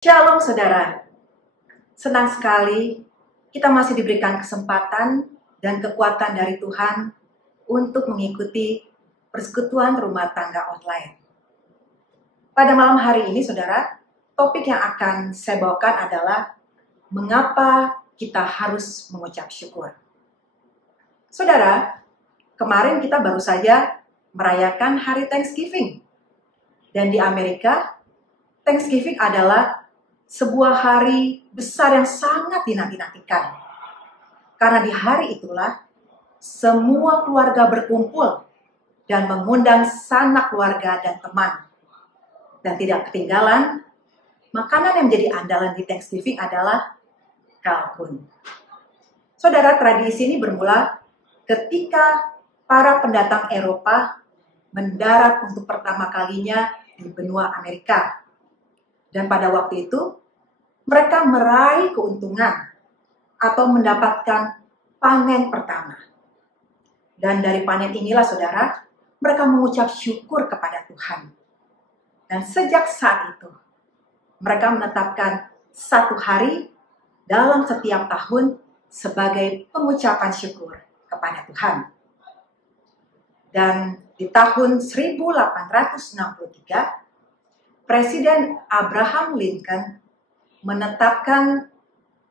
Shalom saudara, senang sekali kita masih diberikan kesempatan dan kekuatan dari Tuhan untuk mengikuti persekutuan rumah tangga online. Pada malam hari ini saudara, topik yang akan saya bawakan adalah mengapa kita harus mengucap syukur. Saudara, kemarin kita baru saja merayakan hari Thanksgiving. Dan di Amerika, Thanksgiving adalah sebuah hari besar yang sangat dinanti-nantikan. Karena di hari itulah semua keluarga berkumpul dan mengundang sanak keluarga dan teman. Dan tidak ketinggalan, makanan yang menjadi andalan di Thanksgiving adalah kalkun. Saudara, tradisi ini bermula ketika para pendatang Eropa mendarat untuk pertama kalinya di benua Amerika. Dan pada waktu itu, mereka meraih keuntungan atau mendapatkan panen pertama. Dan dari panen inilah saudara, mereka mengucap syukur kepada Tuhan. Dan sejak saat itu, mereka menetapkan satu hari dalam setiap tahun sebagai pengucapan syukur kepada Tuhan. Dan di tahun 1863, Presiden Abraham Lincoln menetapkan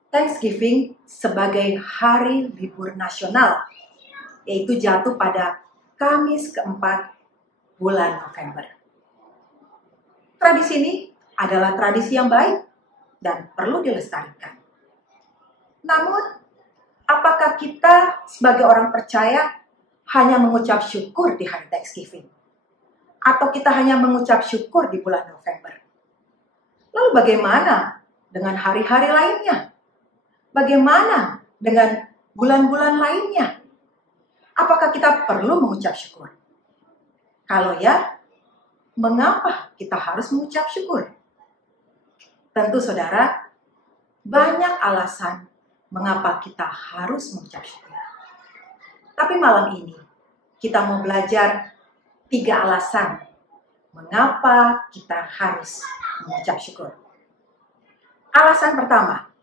Thanksgiving sebagai hari libur nasional, yaitu jatuh pada Kamis keempat bulan November. Tradisi ini adalah tradisi yang baik dan perlu dilestarikan. Namun, apakah kita sebagai orang percaya hanya mengucap syukur di hari Thanksgiving? Atau kita hanya mengucap syukur di bulan November? Lalu bagaimana dengan hari-hari lainnya? Bagaimana dengan bulan-bulan lainnya? Apakah kita perlu mengucap syukur? Kalau ya, mengapa kita harus mengucap syukur? Tentu saudara, banyak alasan mengapa kita harus mengucap syukur. Tapi malam ini, kita mau belajar 3 alasan mengapa kita harus mengucap syukur. Alasan pertama,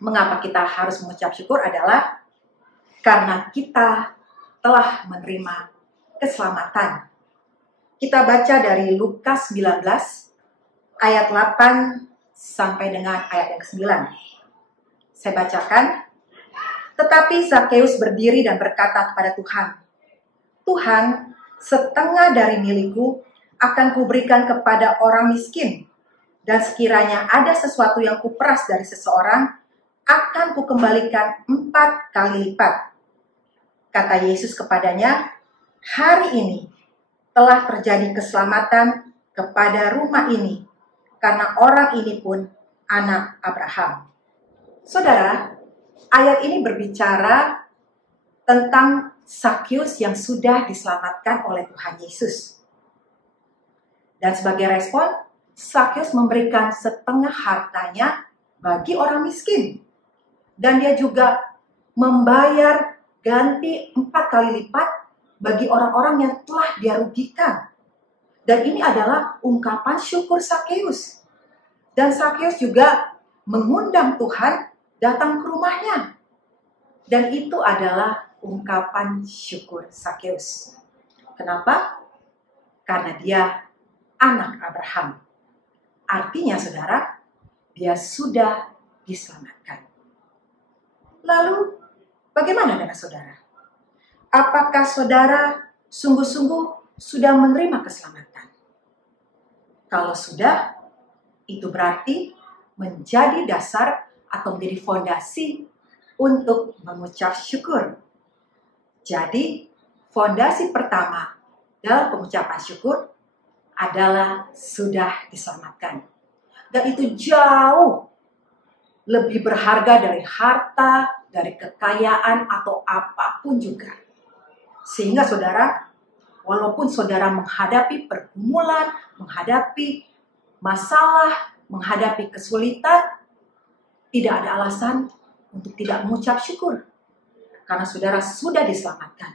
mengapa kita harus mengucap syukur adalah karena kita telah menerima keselamatan. Kita baca dari Lukas 19 ayat 8 sampai dengan ayat yang ke-9. Saya bacakan. Tetapi Zakheus berdiri dan berkata kepada Tuhan, "Tuhan, setengah dari milikku akan kuberikan kepada orang miskin. Dan sekiranya ada sesuatu yang kuperas dari seseorang, akan kukembalikan 4 kali lipat." Kata Yesus kepadanya, "Hari ini telah terjadi keselamatan kepada rumah ini, karena orang ini pun anak Abraham." Saudara, ayat ini berbicara tentang Zakheus yang sudah diselamatkan oleh Tuhan Yesus. Dan sebagai respon, Zakheus memberikan setengah hartanya bagi orang miskin. Dan dia juga membayar ganti 4 kali lipat bagi orang-orang yang telah dia rugikan. Dan ini adalah ungkapan syukur Zakheus. Dan Zakheus juga mengundang Tuhan datang ke rumahnya. Dan itu adalah ungkapan syukur Zakheus. Kenapa? Karena dia anak Abraham. Artinya saudara, dia sudah diselamatkan. Lalu, bagaimana dengan saudara? Apakah saudara sungguh-sungguh sudah menerima keselamatan? Kalau sudah, itu berarti menjadi dasar atau menjadi fondasi untuk mengucap syukur. Jadi, fondasi pertama dalam pengucapan syukur adalah sudah diselamatkan. Dan itu jauh lebih berharga dari harta, dari kekayaan, atau apapun juga. Sehingga saudara, walaupun saudara menghadapi pergumulan, menghadapi masalah, menghadapi kesulitan, tidak ada alasan untuk tidak mengucap syukur. Karena saudara sudah diselamatkan.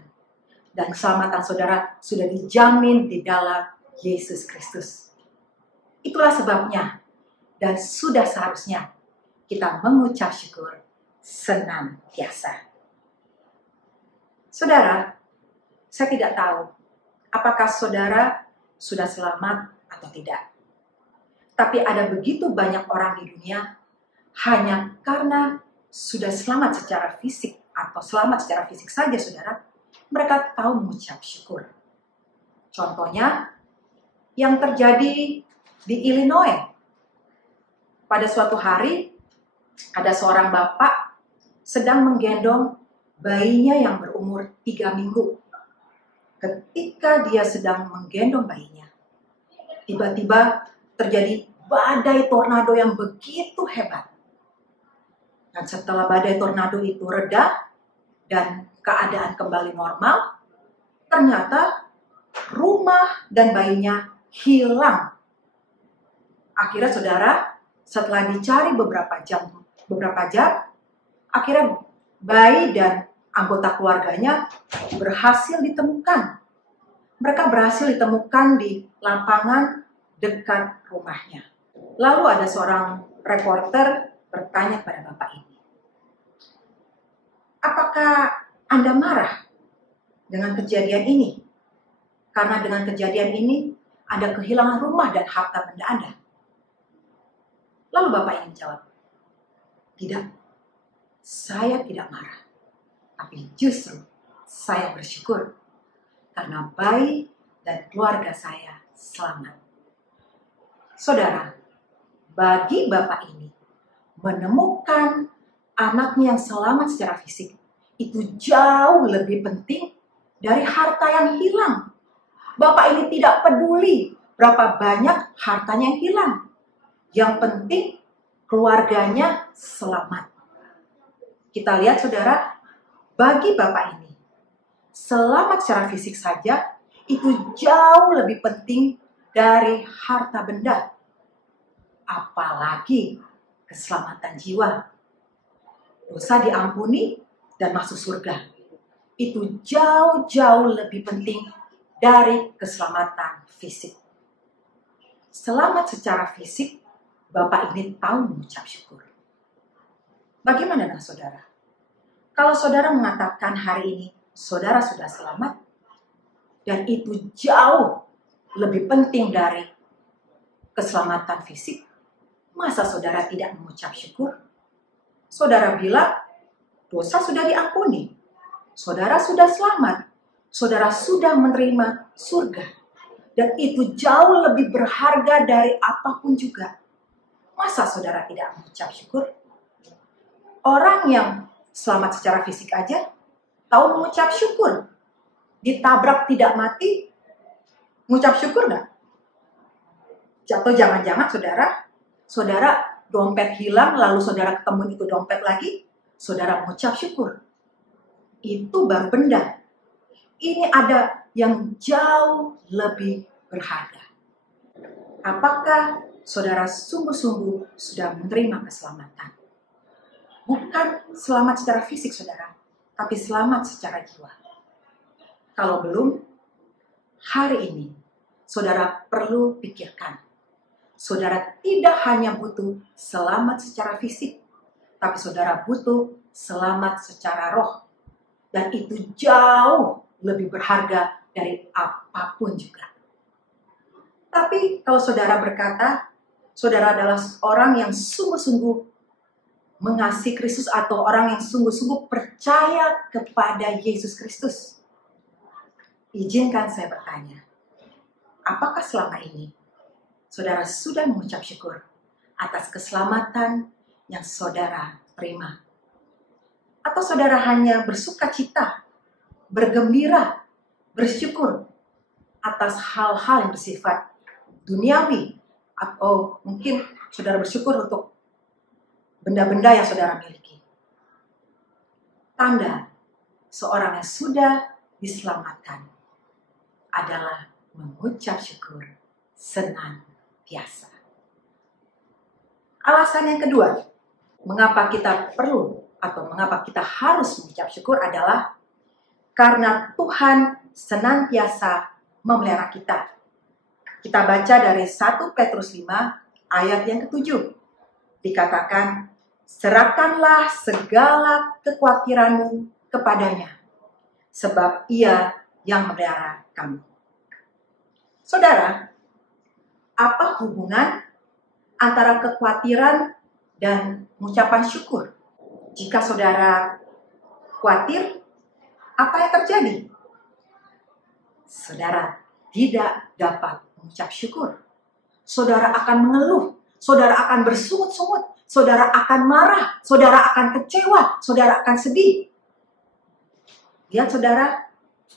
Dan keselamatan saudara sudah dijamin di dalam Yesus Kristus. Itulah sebabnya dan sudah seharusnya kita mengucap syukur senantiasa. Saudara, saya tidak tahu apakah saudara sudah selamat atau tidak. Tapi ada begitu banyak orang di dunia hanya karena sudah selamat secara fisik atau selamat secara fisik saja, saudara, mereka tahu mengucap syukur. Contohnya, yang terjadi di Illinois. Pada suatu hari, ada seorang bapak sedang menggendong bayinya yang berumur 3 minggu. Ketika dia sedang menggendong bayinya, tiba-tiba terjadi badai tornado yang begitu hebat. Dan setelah badai tornado itu reda dan keadaan kembali normal, ternyata rumah dan bayinya hilang. Akhirnya saudara, setelah dicari beberapa jam, akhirnya bayi dan anggota keluarganya berhasil ditemukan. Mereka berhasil ditemukan di lapangan dekat rumahnya. Lalu ada seorang reporter bertanya pada bapak ini, apakah Anda marah dengan kejadian ini? Karena dengan kejadian ini, Anda kehilangan rumah dan harta benda Anda. Lalu bapak ini menjawab, tidak, saya tidak marah. Tapi justru saya bersyukur karena bayi dan keluarga saya selamat. Saudara, bagi bapak ini, menemukan anaknya yang selamat secara fisik itu jauh lebih penting dari harta yang hilang. Bapak ini tidak peduli berapa banyak hartanya yang hilang. Yang penting keluarganya selamat. Kita lihat saudara, bagi bapak ini, selamat secara fisik saja itu jauh lebih penting dari harta benda. Apalagi keselamatan jiwa. Dosa diampuni dan masuk surga. Itu jauh-jauh lebih penting dari keselamatan fisik. Selamat secara fisik, bapak ini tahu mengucap syukur. Bagaimana dengan saudara? Kalau saudara mengatakan hari ini saudara sudah selamat, dan itu jauh lebih penting dari keselamatan fisik, masa saudara tidak mengucap syukur? Saudara bilang, dosa sudah diampuni, saudara sudah selamat, saudara sudah menerima surga, dan itu jauh lebih berharga dari apapun juga. Masa saudara tidak mengucap syukur? Orang yang selamat secara fisik aja tahu mengucap syukur. Ditabrak tidak mati, mengucap syukur nggak? Atau jangan-jangan saudara dompet hilang, lalu saudara ketemu itu dompet lagi, saudara mengucap syukur. Itu baru benda. Ini ada yang jauh lebih berharga. Apakah saudara sungguh-sungguh sudah menerima keselamatan? Bukan selamat secara fisik saudara, tapi selamat secara jiwa. Kalau belum, hari ini saudara perlu pikirkan. Saudara tidak hanya butuh selamat secara fisik, tapi saudara butuh selamat secara roh. Dan itu jauh lebih berharga dari apapun juga. Tapi kalau saudara berkata, saudara adalah orang yang sungguh-sungguh mengasihi Kristus atau orang yang sungguh-sungguh percaya kepada Yesus Kristus, izinkan saya bertanya, apakah selama ini saudara sudah mengucap syukur atas keselamatan yang saudara terima? Atau saudara hanya bersuka cita, bergembira, bersyukur atas hal-hal yang bersifat duniawi, atau mungkin saudara bersyukur untuk benda-benda yang saudara miliki? Tanda seorang yang sudah diselamatkan adalah mengucap syukur senantiasa. Alasan yang kedua, mengapa kita perlu atau mengapa kita harus mengucap syukur adalah karena Tuhan senantiasa memelihara kita. Kita baca dari 1 Petrus 5 ayat yang ke-7. dikatakan, serahkanlah segala kekhawatiranmu kepadanya, sebab Ia yang memelihara kamu. Saudara, apa hubungan antara kekhawatiran dan mengucapkan syukur? Jika saudara khawatir, apa yang terjadi? Saudara tidak dapat mengucap syukur. Saudara akan mengeluh, saudara akan bersungut-sungut, saudara akan marah, saudara akan kecewa, saudara akan sedih. Lihat saudara,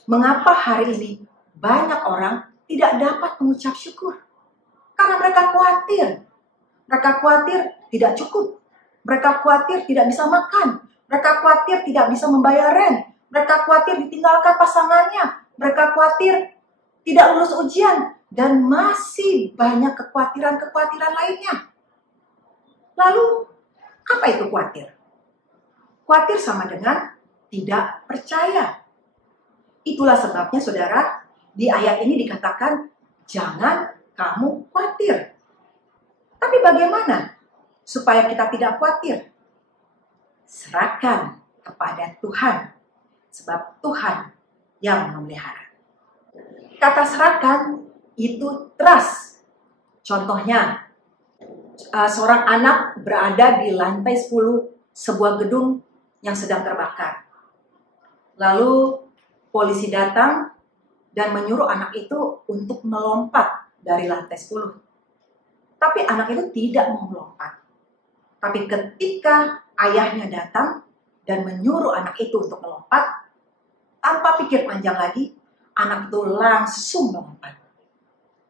mengapa hari ini banyak orang tidak dapat mengucap syukur? Karena mereka khawatir. Mereka khawatir tidak cukup. Mereka khawatir tidak bisa makan. Mereka khawatir tidak bisa membayar rent. Mereka khawatir ditinggalkan pasangannya. Mereka khawatir tidak lulus ujian. Dan masih banyak kekhawatiran-kekhawatiran lainnya. Lalu, apa itu khawatir? Khawatir sama dengan tidak percaya. Itulah sebabnya saudara, di ayat ini dikatakan, jangan kamu khawatir. Tapi bagaimana supaya kita tidak khawatir? Serahkan kepada Tuhan, sebab Tuhan yang memelihara. Kata serahkan itu trust. Contohnya, seorang anak berada di lantai 10 sebuah gedung yang sedang terbakar. Lalu polisi datang dan menyuruh anak itu untuk melompat dari lantai 10. Tapi anak itu tidak mau melompat. Tapi ketika ayahnya datang dan menyuruh anak itu untuk melompat, tanpa pikir panjang lagi, anak itu langsung melompat.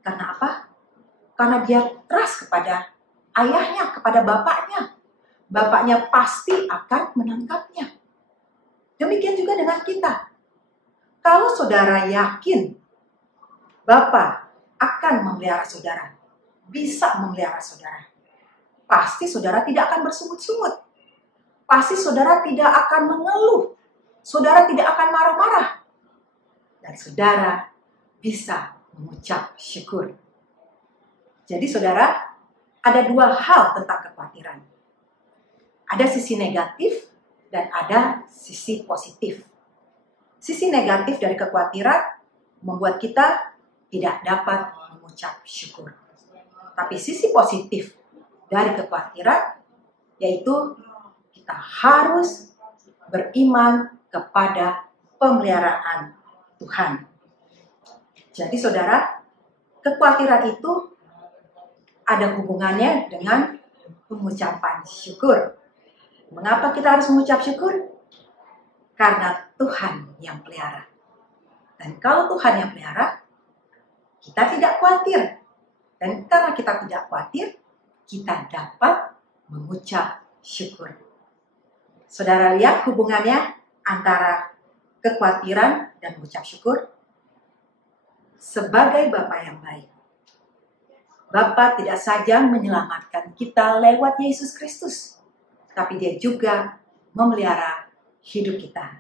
Karena apa? Karena dia trust kepada ayahnya, kepada bapaknya. Bapaknya pasti akan menangkapnya. Demikian juga dengan kita. Kalau saudara yakin Bapa akan memelihara saudara, bisa memelihara saudara, pasti saudara tidak akan bersungut-sungut. Pasti saudara tidak akan mengeluh. Saudara tidak akan marah-marah. Dan saudara bisa mengucap syukur. Jadi saudara, ada dua hal tentang kekhawatiran. Ada sisi negatif dan ada sisi positif. Sisi negatif dari kekhawatiran membuat kita tidak dapat mengucap syukur. Tapi sisi positif dari kekhawatiran yaitu kita harus beriman kepada pemeliharaan Tuhan. Jadi saudara, kekhawatiran itu ada hubungannya dengan pengucapan syukur. Mengapa kita harus mengucap syukur? Karena Tuhan yang pelihara. Dan kalau Tuhan yang pelihara, kita tidak khawatir. Dan karena kita tidak khawatir, kita dapat mengucap syukur. Saudara lihat hubungannya antara kekhawatiran dan mengucap syukur? Sebagai Bapa yang baik, Bapa tidak saja menyelamatkan kita lewat Yesus Kristus, tapi Dia juga memelihara hidup kita.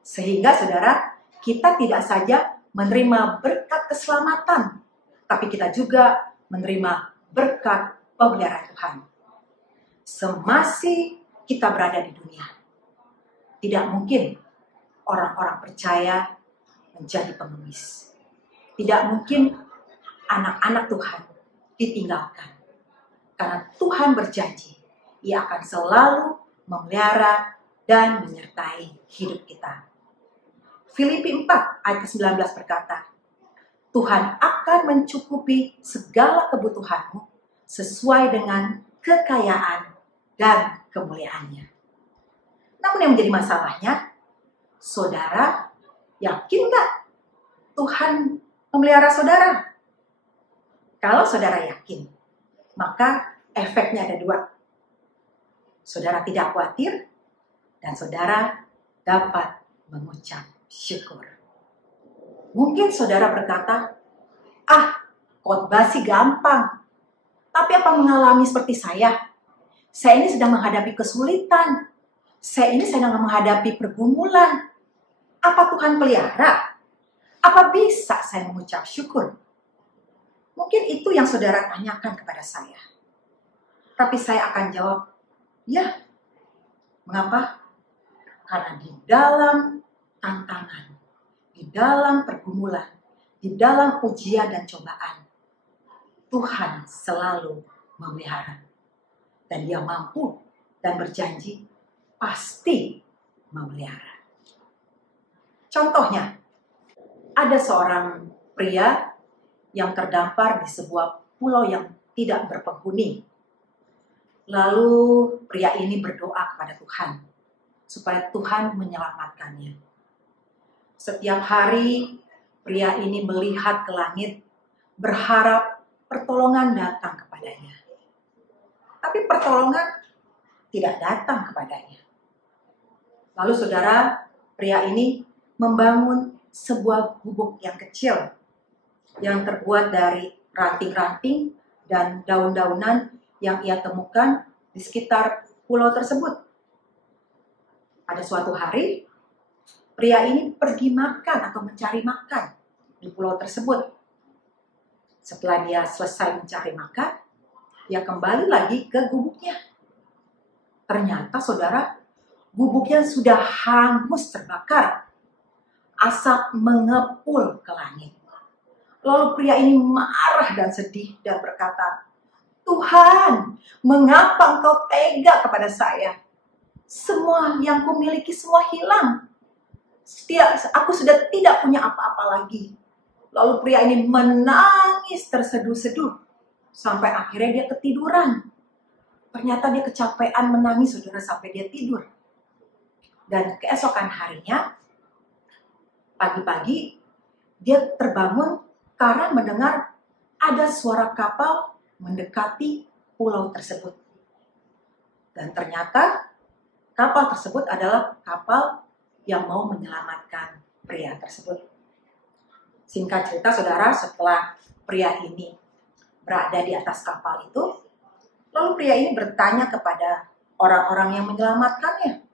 Sehingga saudara, kita tidak saja menerima berkat keselamatan, tapi kita juga menerima berkat pemeliharaan Tuhan. Semasih kita berada di dunia, tidak mungkin orang-orang percaya menjadi pengemis. Tidak mungkin anak-anak Tuhan ditinggalkan. Karena Tuhan berjanji, Ia akan selalu memelihara dan menyertai hidup kita. Filipi 4 ayat ke-19 berkata, Tuhan akan mencukupi segala kebutuhanmu sesuai dengan kekayaan dan kemuliaannya. Namun yang menjadi masalahnya, saudara yakin nggak Tuhan memelihara saudara? Kalau saudara yakin, maka efeknya ada dua. Saudara tidak khawatir, dan saudara dapat mengucap syukur. Mungkin saudara berkata, khotbah sih gampang. Tapi apa mengalami seperti saya? Saya ini sedang menghadapi kesulitan. Saya ini sedang menghadapi pergumulan. Apa Tuhan pelihara? Apa bisa saya mengucap syukur? Mungkin itu yang saudara tanyakan kepada saya. Tapi saya akan jawab, ya. Mengapa? Karena di dalam tantangan, di dalam pergumulan, di dalam ujian dan cobaan, Tuhan selalu memelihara. Dan Dia mampu dan berjanji pasti memelihara. Contohnya, ada seorang pria yang terdampar di sebuah pulau yang tidak berpenghuni. Lalu pria ini berdoa kepada Tuhan supaya Tuhan menyelamatkannya. Setiap hari pria ini melihat ke langit, berharap pertolongan datang kepadanya. Tapi pertolongan tidak datang kepadanya. Lalu saudara, pria ini membangun sebuah gubuk yang kecil yang terbuat dari ranting-ranting dan daun-daunan yang ia temukan di sekitar pulau tersebut. Pada suatu hari, pria ini pergi makan atau mencari makan di pulau tersebut. Setelah dia selesai mencari makan, dia kembali lagi ke gubuknya. Ternyata saudara, gubuknya sudah hangus terbakar. Asap mengepul ke langit. Lalu pria ini marah dan sedih dan berkata, Tuhan, mengapa Engkau tega kepada saya? Semua yang kumiliki semua hilang. Aku sudah tidak punya apa-apa lagi. Lalu pria ini menangis terseduh-seduh. Sampai akhirnya dia ketiduran. Ternyata dia kecapean menangis, saudara, sampai dia tidur. Dan keesokan harinya, pagi-pagi, dia terbangun karena mendengar ada suara kapal mendekati pulau tersebut. Dan ternyata kapal tersebut adalah kapal yang mau menyelamatkan pria tersebut. Singkat cerita saudara, setelah pria ini berada di atas kapal itu, lalu pria ini bertanya kepada orang-orang yang menyelamatkannya.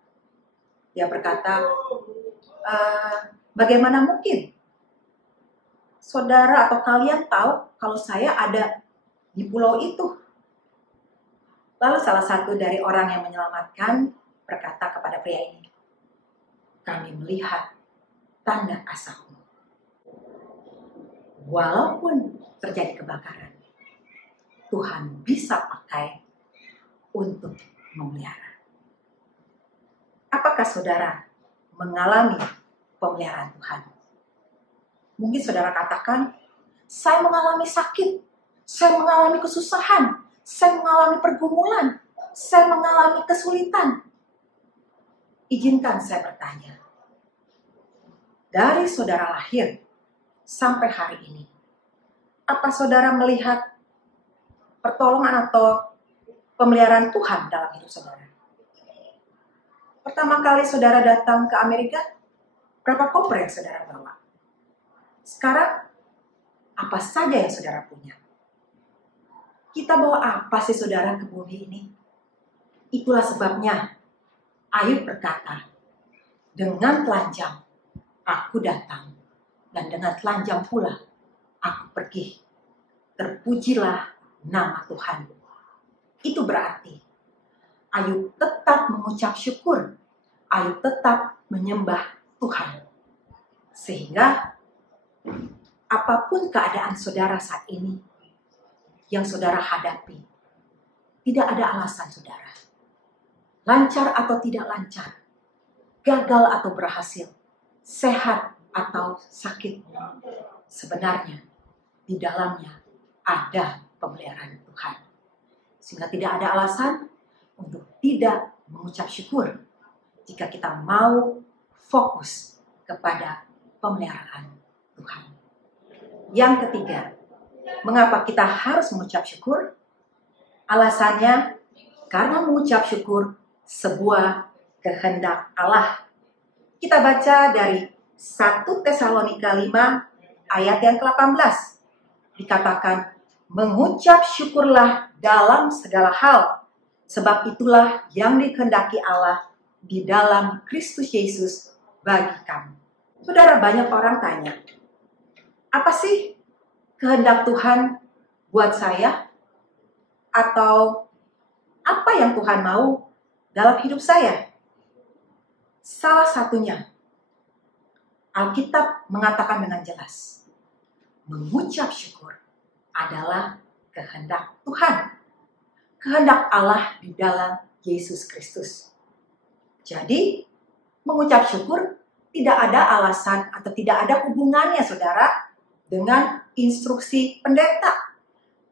Dia berkata, bagaimana mungkin saudara atau kalian tahu kalau saya ada di pulau itu? Lalu salah satu dari orang yang menyelamatkan berkata kepada pria ini, kami melihat tanda asapmu. Walaupun terjadi kebakaran, Tuhan bisa pakai untuk memelihara. Apakah saudara mengalami pemeliharaan Tuhan? Mungkin saudara katakan, saya mengalami sakit, saya mengalami kesusahan, saya mengalami pergumulan, saya mengalami kesulitan. Izinkan saya bertanya, dari saudara lahir sampai hari ini, apa saudara melihat pertolongan atau pemeliharaan Tuhan dalam hidup saudara? Pertama kali saudara datang ke Amerika, berapa koper yang saudara bawa? Sekarang, apa saja yang saudara punya? Kita bawa apa sih saudara ke bumi ini? Itulah sebabnya Ayub berkata, dengan telanjang aku datang, dan dengan telanjang pula aku pergi. Terpujilah nama Tuhan. Itu berarti Ayub tetap mengucap syukur. Ayub tetap menyembah Tuhan. Sehingga apapun keadaan saudara saat ini yang saudara hadapi, tidak ada alasan saudara. Lancar atau tidak lancar, gagal atau berhasil, sehat atau sakit, sebenarnya di dalamnya ada pemeliharaan Tuhan. Sehingga tidak ada alasan untuk tidak mengucap syukur jika kita mau fokus kepada pemeliharaan Tuhan. Yang ketiga, mengapa kita harus mengucap syukur? Alasannya karena mengucap syukur sebuah kehendak Allah. Kita baca dari 1 Tesalonika 5 ayat yang ke-18. Dikatakan, mengucap syukurlah dalam segala hal, sebab itulah yang dikehendaki Allah di dalam Kristus Yesus bagi kamu. Saudara, banyak orang tanya, apa sih kehendak Tuhan buat saya? Atau Apa yang Tuhan mau dalam hidup saya? Salah satunya, Alkitab mengatakan dengan jelas, mengucap syukur adalah kehendak Tuhan. Kehendak Allah di dalam Yesus Kristus. Jadi, mengucap syukur tidak ada alasan atau tidak ada hubungannya, saudara, dengan instruksi pendeta.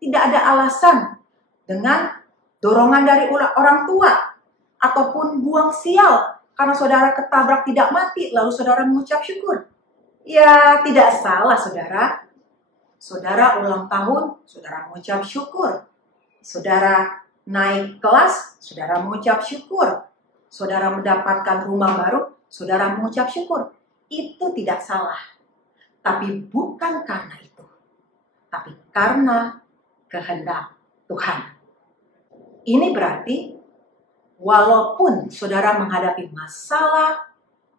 Tidak ada alasan dengan dorongan dari orang tua ataupun buang sial karena saudara ketabrak tidak mati lalu saudara mengucap syukur. Ya, tidak salah, saudara. Saudara ulang tahun, saudara mengucap syukur. Saudara naik kelas, saudara mengucap syukur. Saudara mendapatkan rumah baru, saudara mengucap syukur. Itu tidak salah. Tapi bukan karena itu. Tapi karena kehendak Tuhan. Ini berarti walaupun saudara menghadapi masalah,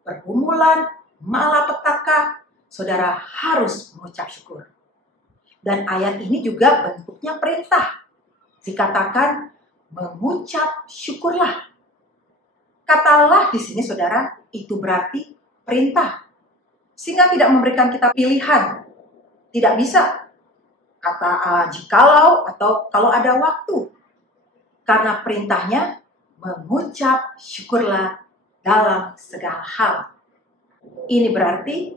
pergumulan, malapetaka, saudara harus mengucap syukur. Dan ayat ini juga bentuknya perintah. Dikatakan mengucap syukurlah. Katalah di sini, saudara, itu berarti perintah. Sehingga tidak memberikan kita pilihan. Tidak bisa kata jikalau atau kalau ada waktu. Karena perintahnya mengucap syukurlah dalam segala hal. Ini berarti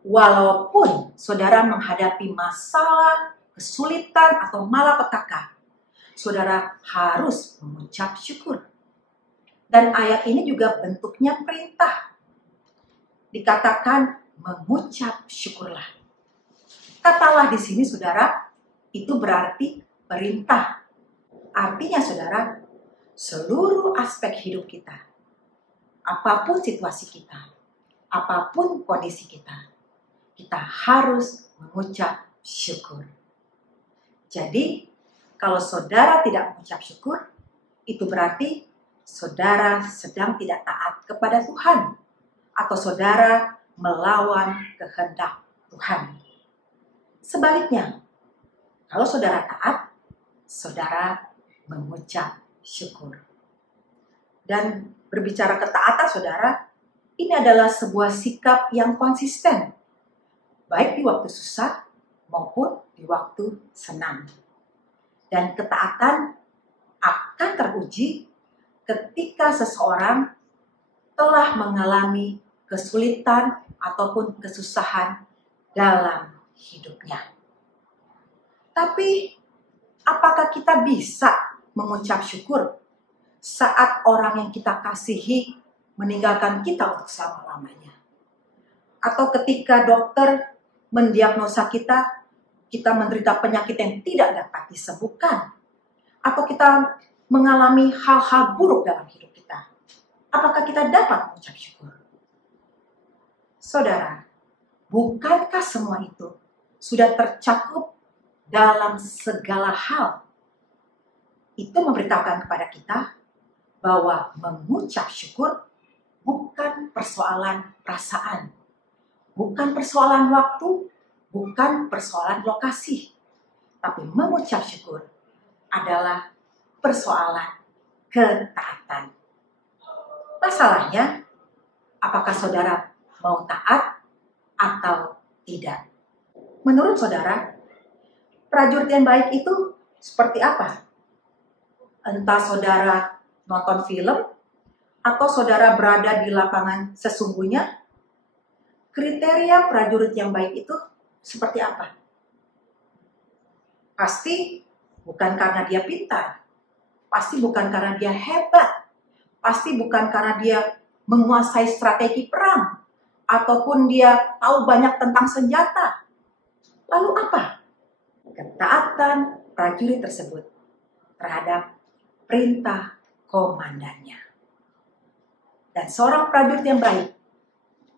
walaupun saudara menghadapi masalah, kesulitan atau malapetaka, saudara harus mengucap syukur. Dan ayat ini juga bentuknya perintah. Dikatakan mengucap syukurlah. Katalah di sini, saudara, itu berarti perintah. Artinya, saudara, seluruh aspek hidup kita, apapun situasi kita, apapun kondisi kita, kita harus mengucap syukur. Jadi, kalau saudara tidak mengucap syukur, itu berarti saudara sedang tidak taat kepada Tuhan. Atau saudara melawan kehendak Tuhan. Sebaliknya, kalau saudara taat, saudara mengucap syukur. Dan berbicara ketaatan, saudara, ini adalah sebuah sikap yang konsisten. Baik di waktu susah maupun di waktu senang. Dan ketaatan akan teruji ketika seseorang telah mengalami kesulitan ataupun kesusahan dalam hidupnya. Tapi, apakah kita bisa mengucap syukur saat orang yang kita kasihi meninggalkan kita untuk selama-lamanya? Atau ketika dokter mendiagnosa kita menderita penyakit yang tidak dapat disembuhkan, atau kita mengalami hal-hal buruk dalam hidup kita, apakah kita dapat mengucap syukur? Saudara, bukankah semua itu sudah tercakup dalam segala hal? Itu memberitahukan kepada kita bahwa mengucap syukur bukan persoalan perasaan, bukan persoalan waktu, bukan persoalan lokasi, tapi mengucap syukur adalah persoalan ketaatan. Masalahnya, apakah saudara mau taat atau tidak? Menurut saudara, prajurit yang baik itu seperti apa? Entah saudara nonton film atau saudara berada di lapangan sesungguhnya, kriteria prajurit yang baik itu seperti apa? Pasti bukan karena dia pintar, pasti bukan karena dia hebat, pasti bukan karena dia menguasai strategi perang, ataupun dia tahu banyak tentang senjata. Lalu apa? Ketaatan prajurit tersebut terhadap perintah komandannya. Dan seorang prajurit yang baik,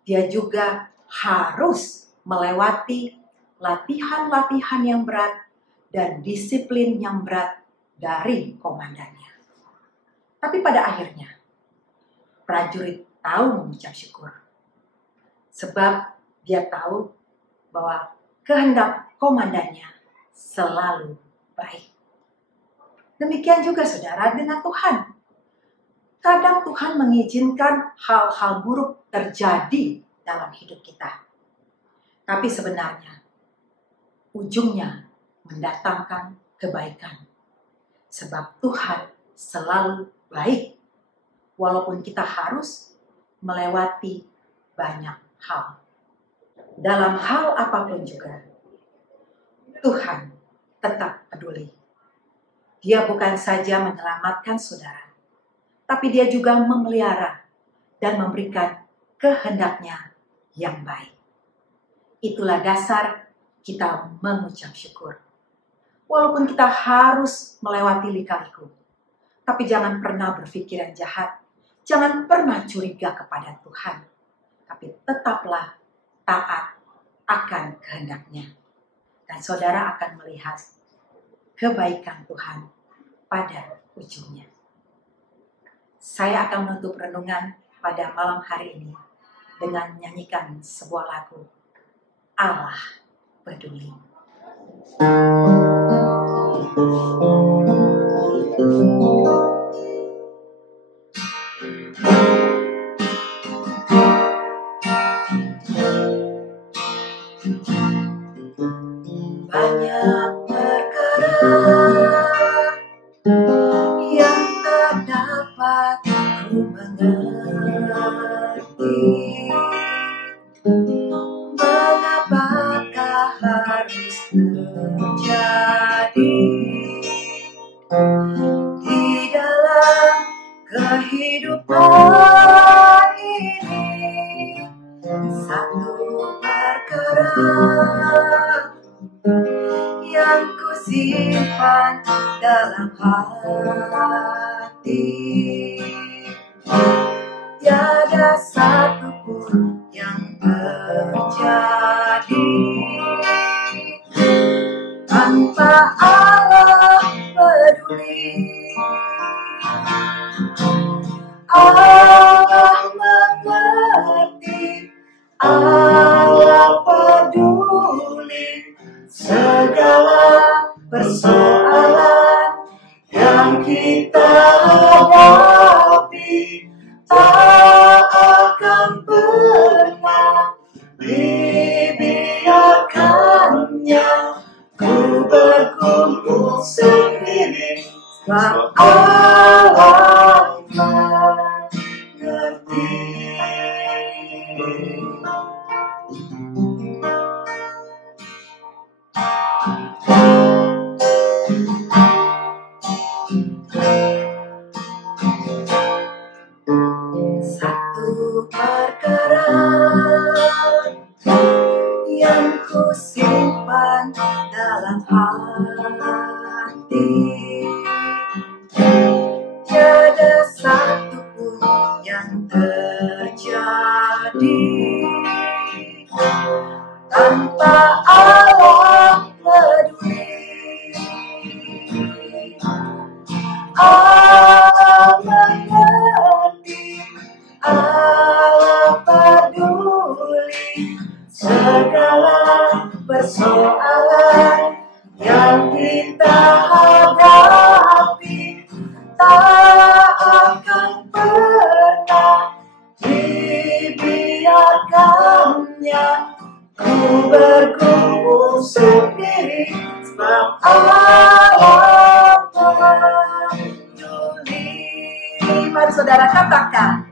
dia juga harus melewati latihan-latihan yang berat dan disiplin yang berat dari komandannya. Tapi pada akhirnya, prajurit tahu mengucap syukur. Sebab dia tahu bahwa kehendak komandannya selalu baik. Demikian juga saudara dengan Tuhan. Kadang Tuhan mengizinkan hal-hal buruk terjadi dalam hidup kita. Tapi sebenarnya ujungnya mendatangkan kebaikan. Sebab Tuhan selalu baik. Walaupun kita harus melewati banyak hal. Dalam hal apapun juga, Tuhan tetap peduli. Dia bukan saja menyelamatkan saudara, tapi dia juga memelihara dan memberikan kehendaknya yang baik. Itulah dasar kita mengucap syukur. Walaupun kita harus melewati lika-liku, tapi jangan pernah berpikir yang jahat, jangan pernah curiga kepada Tuhan, tapi tetaplah taat akan kehendaknya. Dan saudara akan melihat kebaikan Tuhan pada ujungnya. Saya akan menutup renungan pada malam hari ini dengan menyanyikan sebuah lagu, Allah Peduli. Banyak perkara yang tak dapat ku mengerti. Mengapakah harus terjadi di dalam kehidupan ini? Satu perkara yang ku simpan dalam hati, tiada satupun yang terjadi tanpa Allah peduli. Allah mengerti, Allah peduli segala persoalan yang kita hadapi. Tak akan pernah dibiarkannya ku berkumpul sendiri, sebab Allah mengerti. Satu perkara yang ku simpan dalam hati, tiada satupun yang terjadi tanpa Allah peduli. Allah mengerti, Allah peduli segala persoalan yang kita hadapi. Tak akan pernah dibiarkannya ku berkumpul sendiri, sebab Allah peduli. Mari saudara katakan,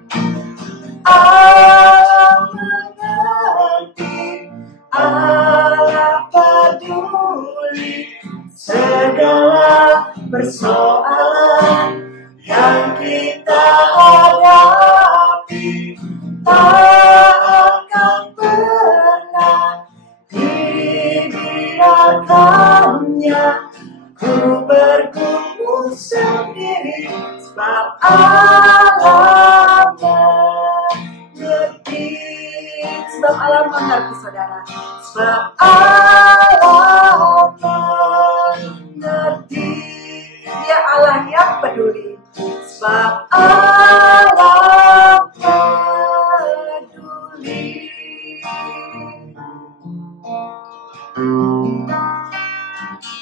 Allah mengerti, Allah peduli segala persoalan yang kita hadapi. Tak akan pernah dibiarkannya ku berkumpul sendiri, sebab Allah mengerti. Sebab Allah mengerti saudara, sebab